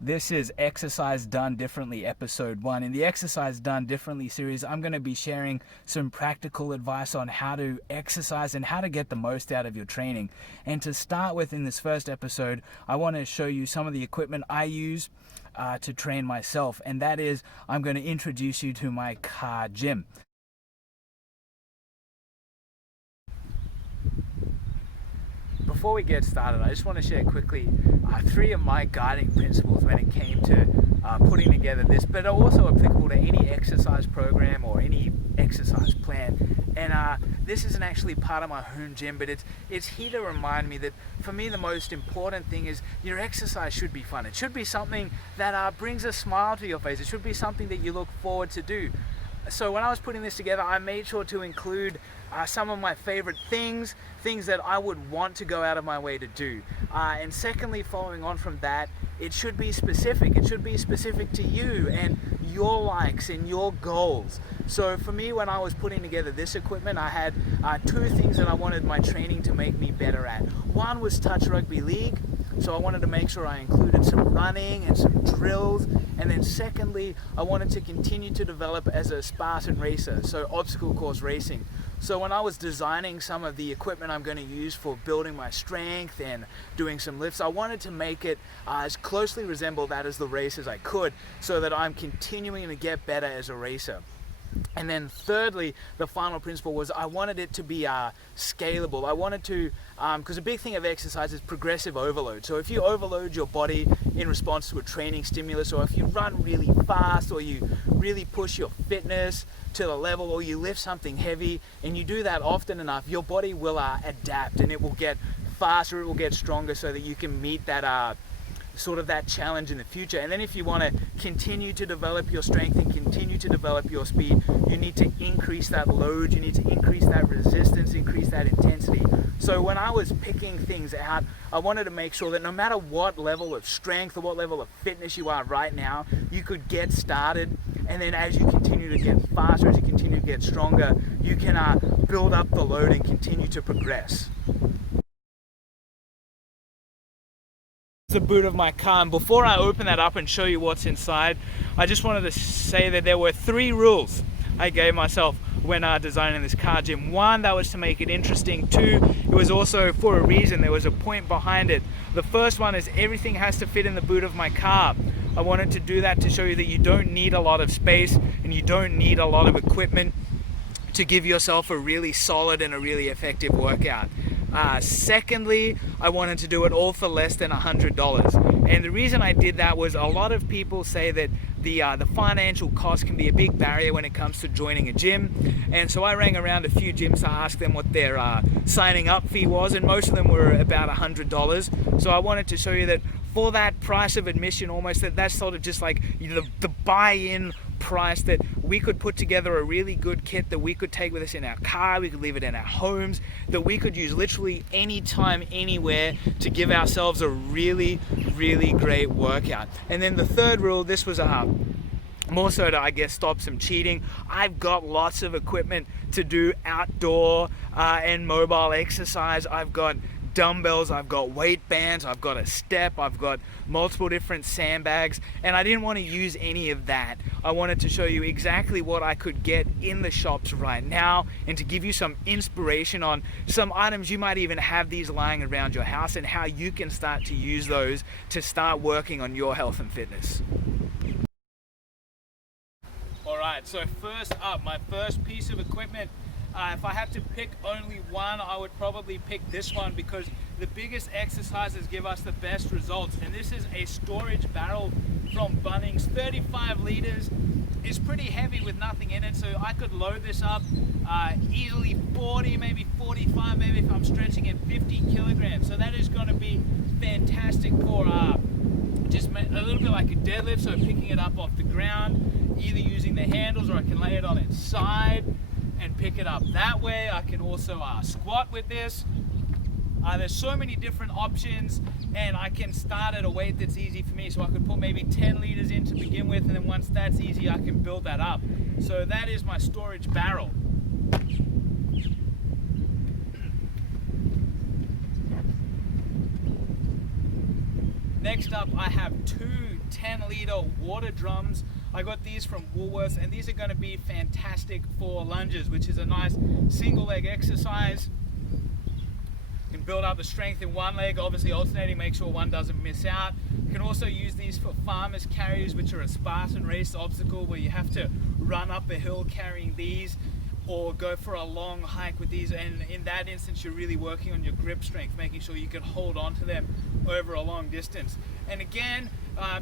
This is Exercise Done Differently, Episode 1. In the Exercise Done Differently series, I'm going to be sharing some practical advice on how to exercise and how to get the most out of your training. And to start with, in this first episode, I want to show you some of the equipment I use to train myself. And that is, I'm going to introduce you to my car gym. Before we get started, I just want to share quickly 3 of my guiding principles when it came to putting together this, but are also applicable to any exercise program or any exercise plan. And this isn't actually part of my home gym, but it's here to remind me that for me the most important thing is your exercise should be fun. It should be something that brings a smile to your face. It should be something that you look forward to do. So when I was putting this together, I made sure to include some of my favorite things that I would want to go out of my way to do. And secondly, following on from that, it should be specific. It should be specific to you and your likes and your goals. So for me, when I was putting together this equipment, I had 2 things that I wanted my training to make me better at. One was touch rugby league. So I wanted to make sure I included some running and some drills. And then secondly, I wanted to continue to develop as a Spartan racer, so obstacle course racing. So when I was designing some of the equipment I'm going to use for building my strength and doing some lifts, I wanted to make it as closely resemble that as the race as I could, so that I'm continuing to get better as a racer. And then thirdly, the final principle was I wanted it to be scalable. I wanted to, because a big thing of exercise is progressive overload. So if you overload your body in response to a training stimulus, or if you run really fast, or you really push your fitness to the level, or you lift something heavy, and you do that often enough, your body will adapt, and it will get faster, it will get stronger, so that you can meet that sort of that challenge in the future. And then if you want to continue to develop your strength and continue to develop your speed, you need to increase that load, you need to increase that resistance, increase that intensity. So when I was picking things out, I wanted to make sure that no matter what level of strength or what level of fitness you are right now, you could get started, and then as you continue to get faster, as you continue to get stronger, you can build up the load and continue to progress. The boot of my car, and before I open that up and show you what's inside, I just wanted to say that there were 3 rules I gave myself when designing this car gym. 1, that was to make it interesting. 2, it was also for a reason. There was a point behind it. The first one is everything has to fit in the boot of my car. I wanted to do that to show you that you don't need a lot of space and you don't need a lot of equipment to give yourself a really solid and a really effective workout. Secondly, I wanted to do it all for less than $100. And the reason I did that was a lot of people say that the financial cost can be a big barrier when it comes to joining a gym. And so I rang around a few gyms to ask them what their signing up fee was, and most of them were about $100. So I wanted to show you that for that price of admission, almost that's sort of just like the buy-in price, that we could put together a really good kit that we could take with us in our car, we could leave it in our homes, that we could use literally anytime, anywhere to give ourselves a really, really great workout. And then the third rule, this was more so to, I guess, stop some cheating. I've got lots of equipment to do outdoor and mobile exercise. I've got dumbbells, I've got weight bands, I've got a step, I've got multiple different sandbags, and I didn't want to use any of that. I wanted to show you exactly what I could get in the shops right now, and to give you some inspiration on some items. You might even have these lying around your house, and how you can start to use those to start working on your health and fitness. Alright, so first up, my first piece of equipment. If I had to pick only one, I would probably pick this one, because the biggest exercises give us the best results. And this is a storage barrel from Bunnings, 35 liters. It's pretty heavy with nothing in it, so I could load this up easily 40, maybe 45, maybe if I'm stretching it 50 kilograms. So that is going to be fantastic for just a little bit like a deadlift, so picking it up off the ground, either using the handles, or I can lay it on its side and pick it up that way. I can also squat with this. There's so many different options, and I can start at a weight that's easy for me. So I could put maybe 10 liters in to begin with, and then once that's easy, I can build that up. So that is my storage barrel. Next up, I have two 10-liter water drums. I got these from Woolworths, and these are going to be fantastic for lunges, which is a nice single leg exercise. You can build up the strength in one leg, obviously alternating, make sure one doesn't miss out. You can also use these for farmers carries, which are a Spartan race obstacle where you have to run up a hill carrying these, or go for a long hike with these, and in that instance you're really working on your grip strength, making sure you can hold on to them over a long distance. And again,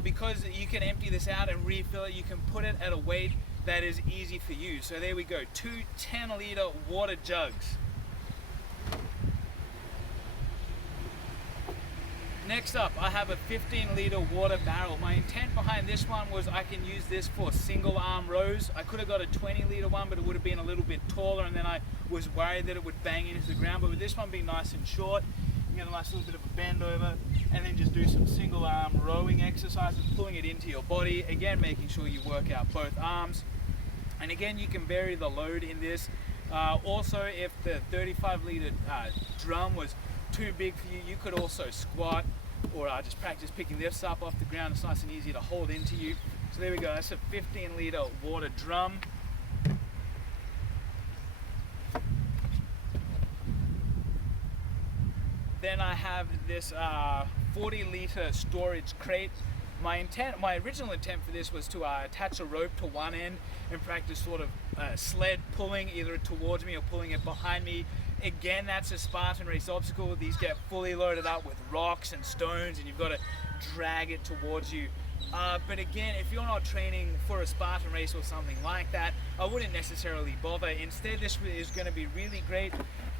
because you can empty this out and refill it, you can put it at a weight that is easy for you. So there we go, two 10-liter water jugs. Next up, I have a 15-liter water barrel. My intent behind this one was I can use this for single arm rows. I could have got a 20-liter one, but it would have been a little bit taller, and then I was worried that it would bang into the ground. But with this one being nice and short, you get a nice little bit of a bend over, and then just do some single arm rowing exercises, pulling it into your body. Again, making sure you work out both arms. And again, you can vary the load in this. Also, if the 35-liter drum was too big for you, you could also squat or just practice picking this up off the ground. It's nice and easy to hold into you. So there we go, that's a 15-liter water drum. Then I have this 40-liter storage crate. My original intent for this was to attach a rope to one end and practice sort of sled pulling either towards me or pulling it behind me. Again, that's a Spartan race obstacle. These get fully loaded up with rocks and stones, and you've got to drag it towards you. But again, if you're not training for a Spartan race or something like that, I wouldn't necessarily bother. Instead, this is going to be really great.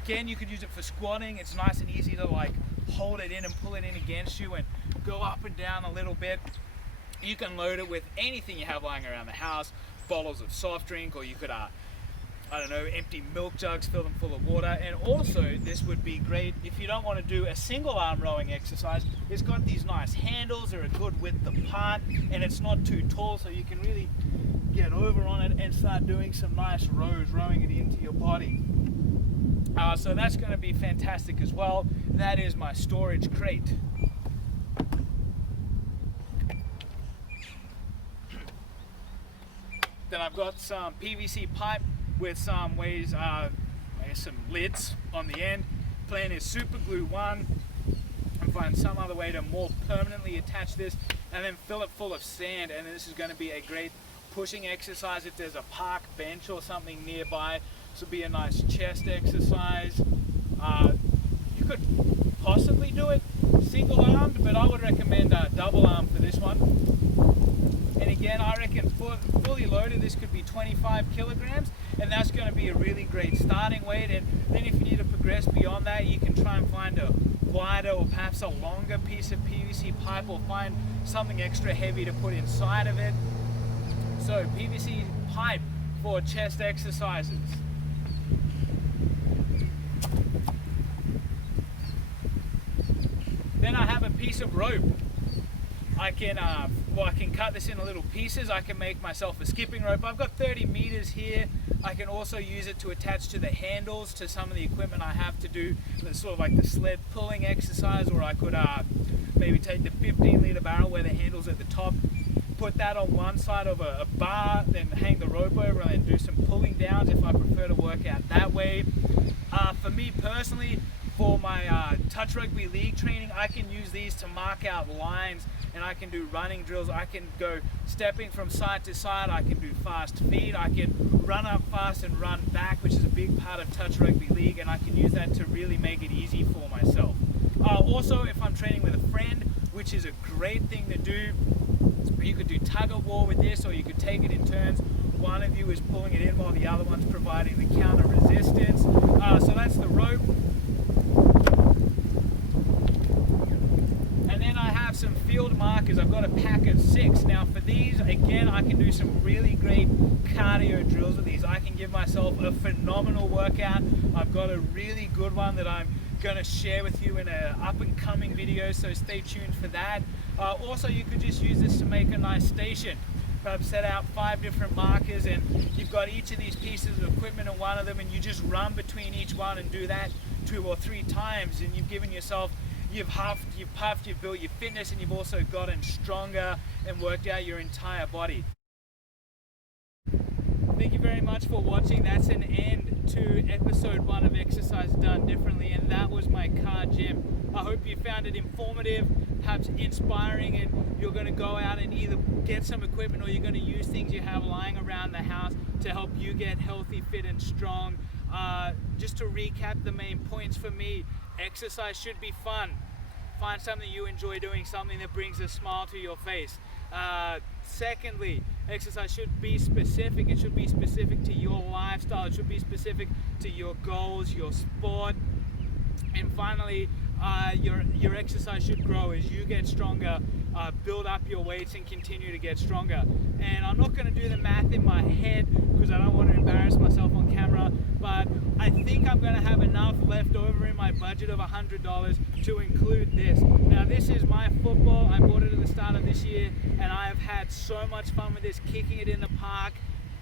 Again, you could use it for squatting. It's nice and easy to like hold it in and pull it in against you and go up and down a little bit. You can load it with anything you have lying around the house, bottles of soft drink, or you could I don't know, empty milk jugs, fill them full of water. And also, this would be great if you don't want to do a single arm rowing exercise. It's got these nice handles, they're a good width apart, and it's not too tall, so you can really get over on it and start doing some nice rows, rowing it into your body. So that's going to be fantastic as well. That is my storage crate. Then I've got some PVC pipe with some ways, I guess some lids on the end. Plan is super glue one and find some other way to more permanently attach this, and then fill it full of sand. And this is going to be a great pushing exercise if there's a park bench or something nearby. This will be a nice chest exercise. You could possibly do it single armed, but I would recommend double arm for this one. And again, I reckon fully loaded, this could be 25 kilograms, and that's going to be a really great starting weight. And then if you need to progress beyond that, you can try and find a wider or perhaps a longer piece of PVC pipe, or find something extra heavy to put inside of it. So PVC pipe for chest exercises. Then I have a piece of rope. I can cut this into little pieces. I can make myself a skipping rope. I've got 30 meters here. I can also use it to attach to the handles to some of the equipment I have to do. It's sort of like the sled pulling exercise, or I could maybe take the 15-liter barrel where the handle's at the top, put that on one side of a bar, then hang the rope over and then do some pulling downs if I prefer to work out that way. For me personally, for my touch rugby league training, I can use these to mark out lines, and I can do running drills. I can go stepping from side to side. I can do fast feet. I can run up fast and run back, which is a big part of touch rugby league, and I can use that to really make it easy for myself. Also, if I'm training with a friend, which is a great thing to do, you could do tug of war with this, or you could take it in turns. One of you is pulling it in while the other one's providing the counter resistance. So that's the rope. And then I have some field markers. I've got a pack of 6. Now for these, again, I can do some really great cardio drills with these. I can give myself a phenomenal workout. I've got a really good one that I'm going to share with you in an up and coming video, so stay tuned for that. Also, you could just use this to make a nice station. Perhaps set out 5 different markers, and you've got each of these pieces of equipment in one of them, and you just run between each one and do that 2 or 3 times, and you've given yourself you've huffed, you've puffed, you've built your fitness, and you've also gotten stronger and worked out your entire body. Thank you very much for watching. That's an end to episode 1 of Exercise Done Differently, and that was my car gym. I hope you found it informative, perhaps inspiring, and you're going to go out and either get some equipment or you're going to use things you have lying around the house to help you get healthy, fit, and strong. Just to recap the main points for me, exercise should be fun. Find something you enjoy doing, something that brings a smile to your face. Secondly, exercise should be specific. It should be specific to your lifestyle. It should be specific to your goals, your sport. And finally, your exercise should grow as you get stronger, build up your weights and continue to get stronger. And I'm not going to do the math in my head because I don't want to embarrass myself on camera, but I think I'm going to have enough left over in my budget of $100 to include this. Now, this is my football. I bought it at the start of this year, and I have had so much fun with this, kicking it in the park.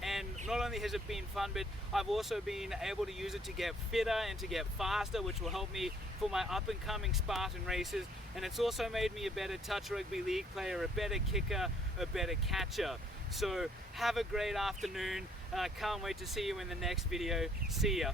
And not only has it been fun, but I've also been able to use it to get fitter and to get faster, which will help me for my up and coming Spartan races. And it's also made me a better touch rugby league player, a better kicker, a better catcher. So have a great afternoon, and I can't wait to see you in the next video. See ya.